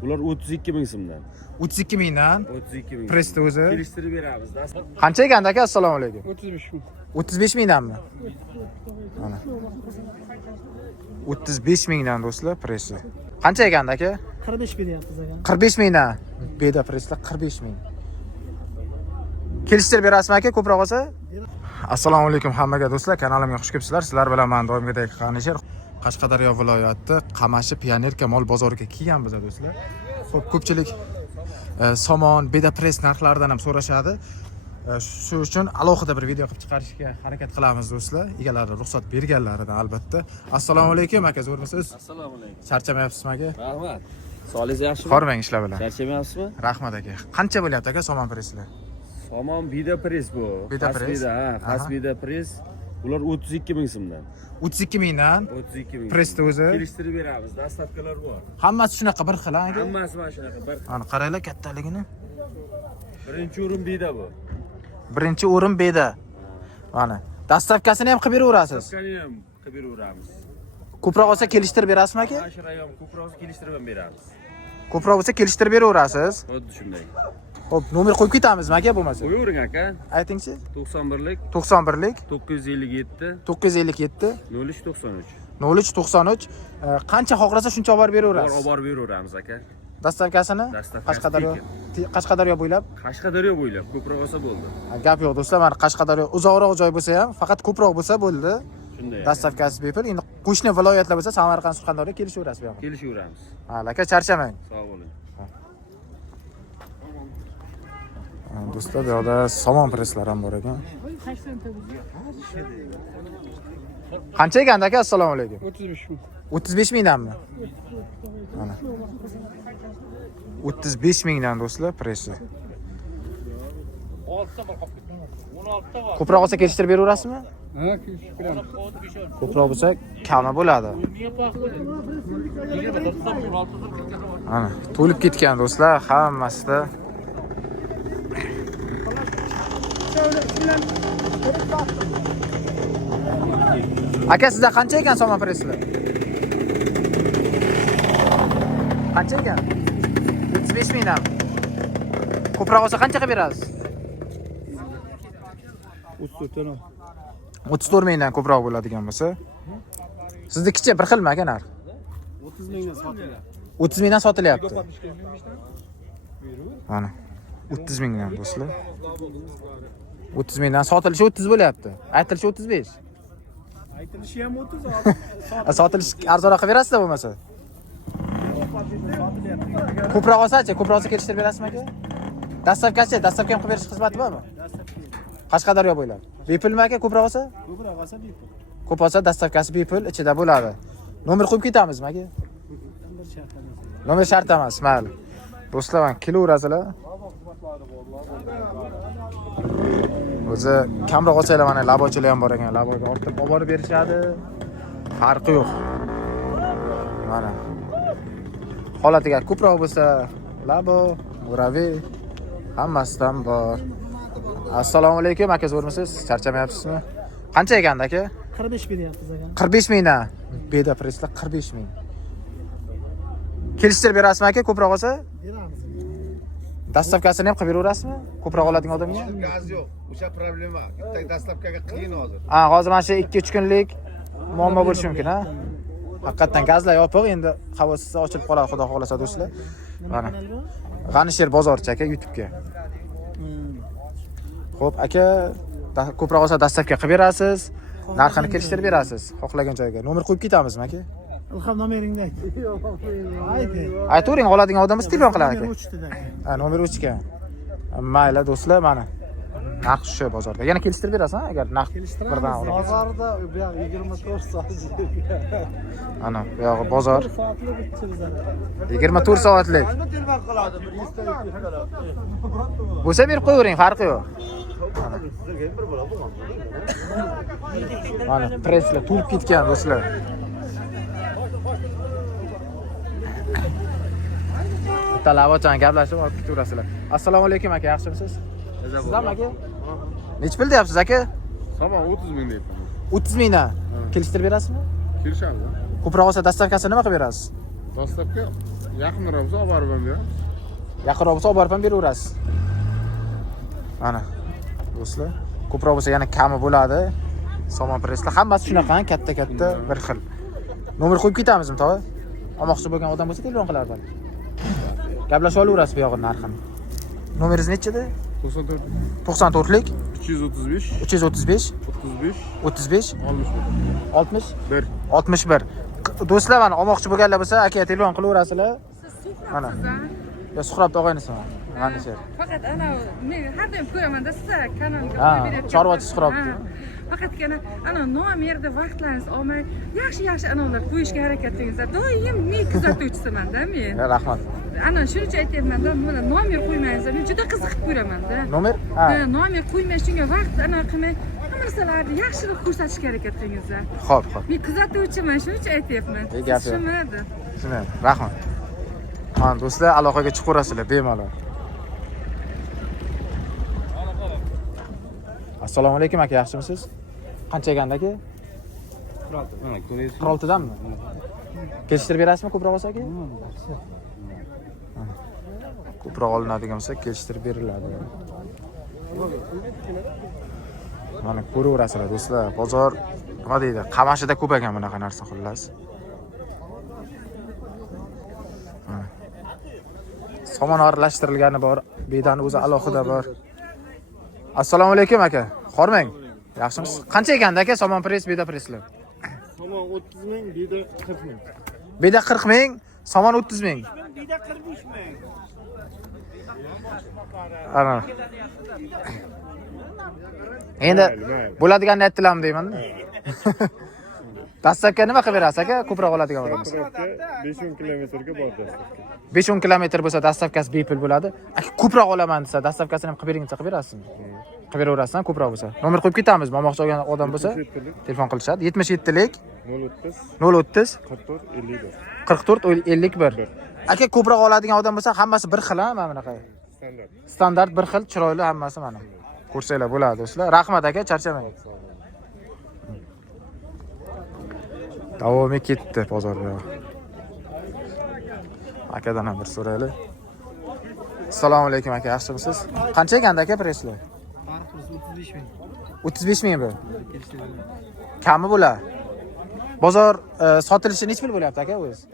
Bular 32 ming so'mdan. 32 mingdan. 32 ming. Presda o'zi. Kelishtirib beramiz. Qancha ekan aka? Assalomu alaykum. 35 ming. 35 mingdanmi? Mana. 35 mingdan do'stlar, pressi. Qancha ekan aka? 45 beryapmiz aka. 45 mingdan. Beda preslar 45 ming. Kelishtirib berasizmi aka, ko'proq olsa? Assalomu alaykum hammaga do'stlar, kanalimga xush kelibsizlar. Sizlar bilan men doimgidek Qanishar, Qashqadaryo viloyati Qamashi Pionerka mol bozoriga kelganmiz do'stlar. Xo'p, ko'pchilik somon, beda press narxlaridan ham so'rashadi. Shu uchun alohida bir video qilib chiqarishga harakat qilamiz do'stlar. Egalari ruxsat berganlaridan albatta. Assalomu alaykum aka, zo'rmisiz? Assalomu alaykum. Charchamayapsizmi aka? Rahmat. Solingiz yaxshimi? Qormang ishlar bilan. Charchamayapsizmi? Rahmat aka. Qancha bo'lyapti aka somon presslar? Somon bida press bu. Bida press. Fast bida press. Bular 32 ming so'mdan. 32 mingdan. 32 ming. Pressda o'zi. Kelishtirib beramiz. Dastavkalar bor. Hammasi shunaqa bir xil aka. Hammasi mana shunaqa bir. Mana qaranglar kattaligini. Birinchi o'rin bida bu. Birinchi o'rin beda. Mana. Dastavkasini ham qilib beraverasiz. Dastavkani ham qilib beraveramiz. Ko'proq olsa kelishtirib berasizmi aka? Mana shu rayon ko'proq kelishtirib ham beramiz. Ko'proq bo'lsa kelishtirib beraverasiz. Xuddi shunday. Xo'p, nomer qo'yib ketamizmi aka bo'lmasa? Qo'yavering aka. Aytingchi. 91lik 91lik 957 957 0393. 0393 qancha xohlasa shuncha olib beraverasiz. Olib borib beraveramiz aka. Dastavkasini Qashqadaryo bo'ylab. Qashqadaryo bo'ylab ko'proq olsa bo'ldi. Gap yo'q do'stlar, mana Qashqadaryo uzoqroq joy bo'lsa ham, faqat ko'proq bo'lsa bo'ldi. Shunday. Dastavkasi bepul. Endi qo'shni viloyatlar bo'lsa, Samarqand, Surxondaryoga kelishaverasiz bu yoqqa. Kelishaveramiz. Ha, aka charchamang. Sog' bo'ling. Do'stlar, bu yoqda somon presslar ham bor ekan. Qancha ekan aka? Assalomu alaykum. 35 ming. 35 mingdanmi? Mana. 35 mingdan do'stlar pressi. Ko'proq olsa kelishtirib beraverasizmi? Ha, kelishib beramiz. Ko'proq bo'lsa kami bo'ladi. Mana, to'lib ketgan do'stlar, hammasida. Aka, sizda qancha ekan somon presslar? Qancha ekan? 35 mingdan. Ko'proq olsa qancha qilib berasiz? 34 mingdan ko'proq bo'ladigan bo'lsa. Siznikicha bir xilmi aka narx? 30 mingdan sotilyapti. 30 mingdan sotilyapti. Mana 30 mingdan do'stlar. 30 mingdan sotilishi 30 bo'lyapti. Aytilishi 35. Aytilishi ham 30. Sotilish arzonroq qilib berasizda bo'lmasa? Ko'proq olsa-chi, ko'proq olsa kelishtirib berasizmi aka? Dastavka ham qilib berish xizmati bormi? Qashqadaryo bo'ylab. Bepulmi aka ko'proq olsa? Ko'proq olsa bepul. Ko'p olsa dastavkasi bepul ichida bo'ladi. Nomer qo'yib ketamizmi aka? Nomer shart emas, mayli. Do'stlar, men kelaverasizlar. O'zi kamroq olsanglar mana labochilar ham bor ekan. Laboga ortib olib borib berishadi. Farqi yo'q. Mana. Holatiga ko'proq bo'lsa, labo, muravi hammasidan bor. Assalomu alaykum aka, zo'rmisiz? Charchamayapsizmi? Qancha ekan aka? 45 beryapmiz aka. 45 mingdan. Beda presslar 45 ming. Kelishtirib berasizmi aka ko'proq olsa? Beramiz. Dastavkasini ham qilib beraverasizmi? Ko'proq oladigan odamga? Gaz yo'q. O'sha problema. Bitta dastavkaga qiyin hozir. Ha, hozir mana shu 2-3 kunlik muammo bo'lishi mumkin, ha? Haqiqatan gazlar yopiq, endi havosi ochilib qoladi, xudo xolasa do'stlar. Mana. Qanishar bozorchi aka YouTube'ga. Xo'p, aka, ko'proq olsa dastavka qilib berasiz, narxini kelishtirib berasiz, xohlagan joyga. Nomer qo'yib ketamizmi aka? Ilhom nomeringni ayt. Aytavering, oladigan odamimiz telefon qiladi aka. Nomer 3 da. Ha, nomer 3 ekan. Mayli do'stlar, mana. Narx shu bozorda. Yana kelishtirib berasiz, agar narx birdan olasiz. Bozorda bu yoq 24 soat. Ana, bu yog'i bozor. Soatlik bitkizadi. 24 soatlik. Bo'lsa berib qo'yavering, farqi yo'q. Mana presslar to'lib ketgan do'stlar. Talabochan gaplashib olib ketaverasizlar. Assalomu alaykum aka, yaxshimisiz? Sizlar aka? Nech pul deyapsiz aka? Somon 30 ming deyapman. 30 mingdan. Kelishtirib berasizmi? Kelishadi. Ko'proq olsa dastavkasini nima qilib berasiz? Dastavka Yaqinroq bo'lsa olib borib ham ber. Yaqinroq bo'lsa olib borib ham beraverasiz. Mana do'stlar, ko'proq bo'lsa yana kami bo'ladi. Somon preslar hammasi shunaqa, katta-katta bir xil. Nomer qo'yib ketamizmi, tog'a? Olmoqchi bo'lgan odam bo'lsa telefon qilardi. Gaplashib olaverasiz bu yog'ini narxini. Nomeringiz nechida? 94lik 235 335 35 35 61 61. Do'stlar, mana olmoqchi bo'lganlar bo'lsa, aka telefon qilaverasizlar. Mana. Ya suhrab tog'aynisiz mana. Mana shu. Faqat ana men har doim ko'raman-da sizlar kanalga Ha, qo'yib berayotgan. chorvachi suhrabni. Faqatgina ana nomerda vaqtlaringizni olmay, yaxshi analar qo'yishga harakat qilingizlar. Doim men kuzatuvchisiman-da men. Rahmat. Ana shuning uchun aytyapman-da, mana nomer qo'ymangizlar. Men juda qiziqib ko'raman-da. Nomer? Ha. Nomer qo'ymay shunga vaqt ana qilmay, hamma narsalarni yaxshiroq ko'rsatishga harakat qilingizlar. Xo'p, xo'p. Men kuzatuvchiman, shuning uchun aytyapman. Gapi yo'q. Tushunmadi. Shunday. Rahmat. Mana do'stlar, aloqaga chiqaverasizlar bemalol. Assalomu alaykum aka, yaxshimisiz? Qancha eganda aka? Mana ko'ringiz. 46 danmi? Kelishtirib berasizmi ko'proq olsa aka? Ko'proq olinadigan bo'lsa, kelishtirib beriladi. Mana ko'raverasizlar do'stlar, bozor nima deydi? Qamashida ko'p ekan bunaqa narsa xullas. Somon aralashtirilgani bor, bedani o'zi alohida bor. Assalomu alaykum aka. Xormang. Yaxshimisiz? Qancha ekanda aka somon press, beda presslar? Somon 30 ming, beda 40 ming. Beda 40 ming, somon 30 ming. Beda 45 ming. Ana. Endi bo'ladiganini aytdilarmi deyman-da. Dastlabki nima qilib berasiz aka? Ko'proq oladigan odam. 5-10 kilometrga bor dastlabki. 5-10 kilometr bo'lsa dastlabkasi bepul bo'ladi. Aka ko'proq olaman desa, dastlabkasini ham qilib beringcha, qilib berasizmi? Qilib berasizmi ko'proq bo'lsa? Nomer qo'yib ketamizmi? Olmoqchi bo'lgan odam bo'lsa, telefon qilishadi. 77lik 030 030 44 51. 44 51. Aka ko'proq oladigan odam bo'lsa, hammasi bir xil, mana bunaqa. Standart bir xil, chiroyli hammasi mana. Ko'rsanglar bo'ladi do'stlar. Rahmat aka, charchamang. Davomi ketdi bozorga. Akadan ham bir so'raylik. Assalomu alaykum aka, yaxshimisiz? Qancha eganda aka presslar? Farqi 35 ming. 35 ming bu. Kami bo'lar. Bozor sotilishi nech pul bo'lyapti aka o'zi?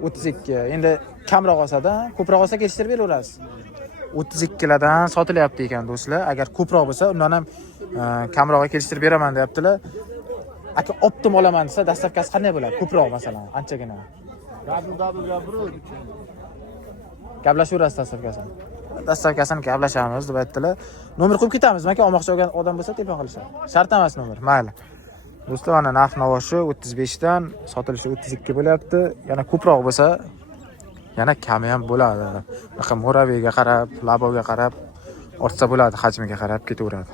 32. Endi kamroq olsa-da, ko'proq olsa kelishtirib beraverasiz. 32 lardan sotilyapti ekan do'stlar. Agar ko'proq bo'lsa, undan ham kamroqga kelishtirib beraman deyaptilar. Aka optim olaman desa, dastlabkasi qanday bo'ladi? Ko'proq masalan, anchagina. Gaplashaverasiz dastlabkasini. Dastlabkasini gaplashamiz deb aytdilar. Nomer qo'yib ketamizmi aka? Olmoqchi bo'lgan odam bo'lsa telefon qilishadi. Shart emas nomer. Mayli. Do'stlar, mana narx-navoshi 35 dan, sotilishi 32 bo'lyapti. Yana ko'proq bo'lsa, yana kami ham bo'ladi. Bunaqa mo'raviyga qarab, laboga qarab, ortsa bo'ladi, hajmiga qarab ketaveradi.